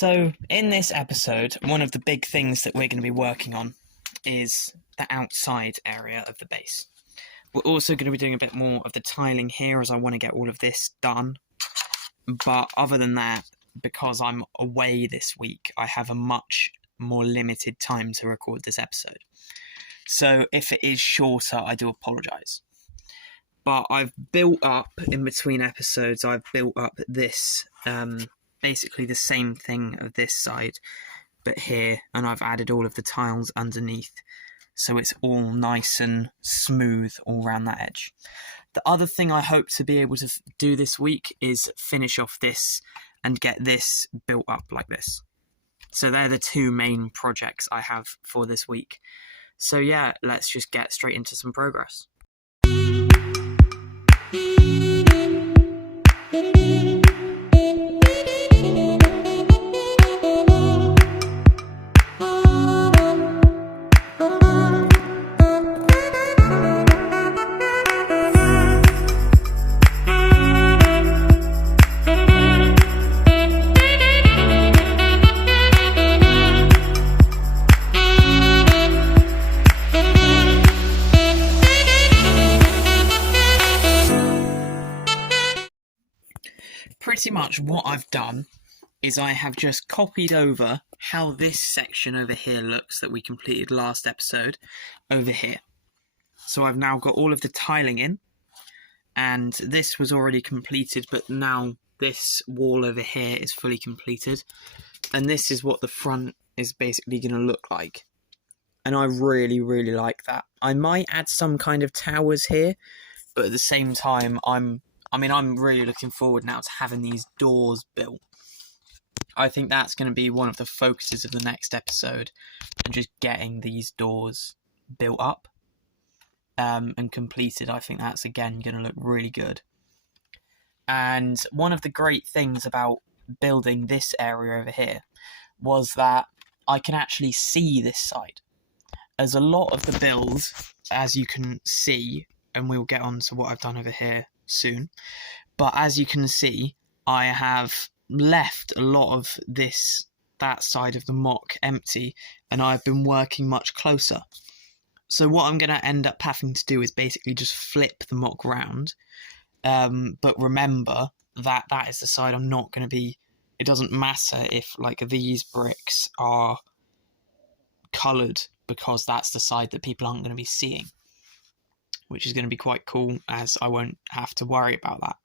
So, in this episode, one of the big things that we're going to be working on is the outside area of the base. We're also going to be doing a bit more of the tiling here, as I want to get all of this done. But other than that, because I'm away this week, I have a much more limited time to record this episode. So if it is shorter, I do apologise. But I've built up, in between episodes, I've built up this, basically the same thing of this side, but here, and I've added all of the tiles underneath. So it's all nice and smooth all around that edge. The other thing I hope to be able to do this week is finish off this and get this built up like this. So they're the two main projects I have for this week. So yeah, let's just get straight into some progress. Pretty much what I've done is I have just copied over how this section over here looks that we completed last episode over here. So I've now got all of the tiling in, and this was already completed, but now this wall over here is fully completed, and this is what the front is basically going to look like. And I really like that. I might add some kind of towers here, but at the same time I'm really looking forward now to having these doors built. I think that's going to be one of the focuses of the next episode, and just getting these doors built up and completed. I think that's, again, going to look really good. And one of the great things about building this area over here was that I can actually see this side. As a lot of the build, as you can see, and we'll get on to what I've done over here soon, but as you can see, I have left a lot of that side of the mock empty, and I've been working much closer. So what I'm going to end up having to do is basically just flip the mock round, but remember that is the side I'm not going to be. It doesn't matter if like these bricks are coloured, because that's the side that people aren't going to be seeing, which is going to be quite cool, as I won't have to worry about that.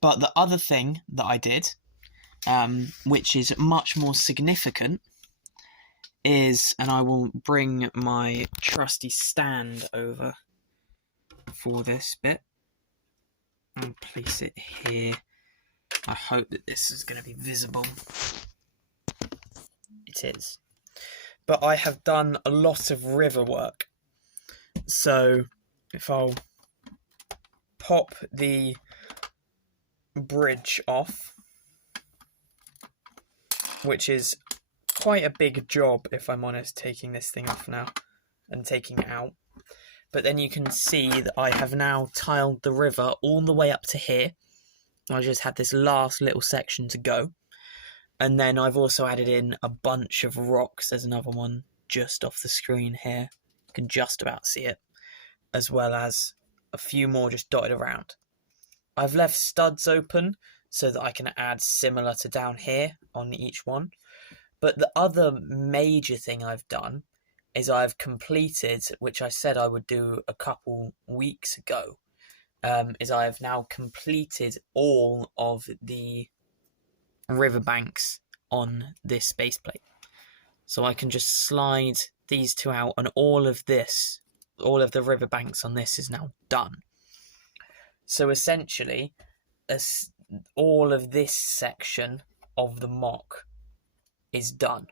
But the other thing that I did, which is much more significant, is, and I will bring my trusty stand over for this bit and place it here. I hope that this is going to be visible. It is. But I have done a lot of river work. So if I'll pop the bridge off, which is quite a big job, if I'm honest, taking this thing off now and taking it out. But then you can see that I have now tiled the river all the way up to here. I just had this last little section to go. And then I've also added in a bunch of rocks. There's another one just off the screen here. You can just about see it. As well as a few more just dotted around. I've left studs open so that I can add similar to down here on each one. But the other major thing I've done is I've completed, which I said I would do a couple weeks ago, is I have now completed all of the riverbanks on this base plate. So I can just slide these two out, and all of the riverbanks on this is now done. So essentially, all of this section of the mock is done.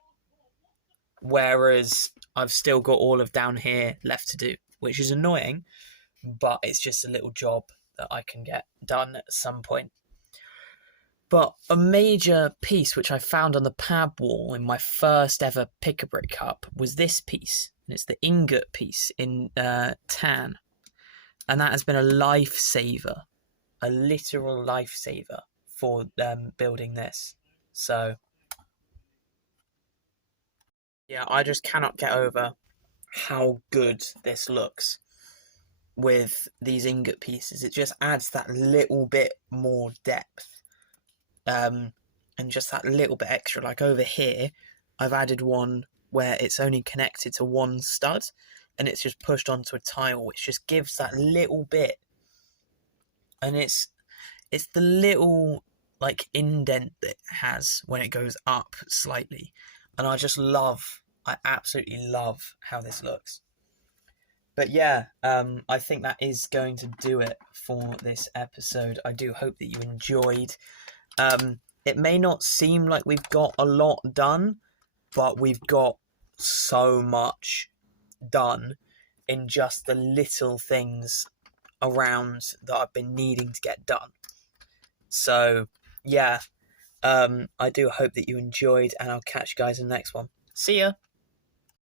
Whereas I've still got all of down here left to do, which is annoying, but it's just a little job that I can get done at some point. But a major piece which I found on the pad wall in my first ever Pick-a-Brick Cup was this piece. And it's the ingot piece in tan. And that has been a lifesaver, a literal lifesaver for building this. So Yeah, I just cannot get over how good this looks with these ingot pieces. It just adds that little bit more depth, and just that little bit extra. Like over here, I've added one where it's only connected to one stud, and it's just pushed onto a tile, which just gives that little bit. And it's the little like indent that it has when it goes up slightly, and I absolutely love how this looks. But yeah, I think that is going to do it for this episode. I do hope that you enjoyed. It may not seem like we've got a lot done, but we've got so much done in just the little things around that I've been needing to get done. So, yeah, I do hope that you enjoyed, and I'll catch you guys in the next one. See ya!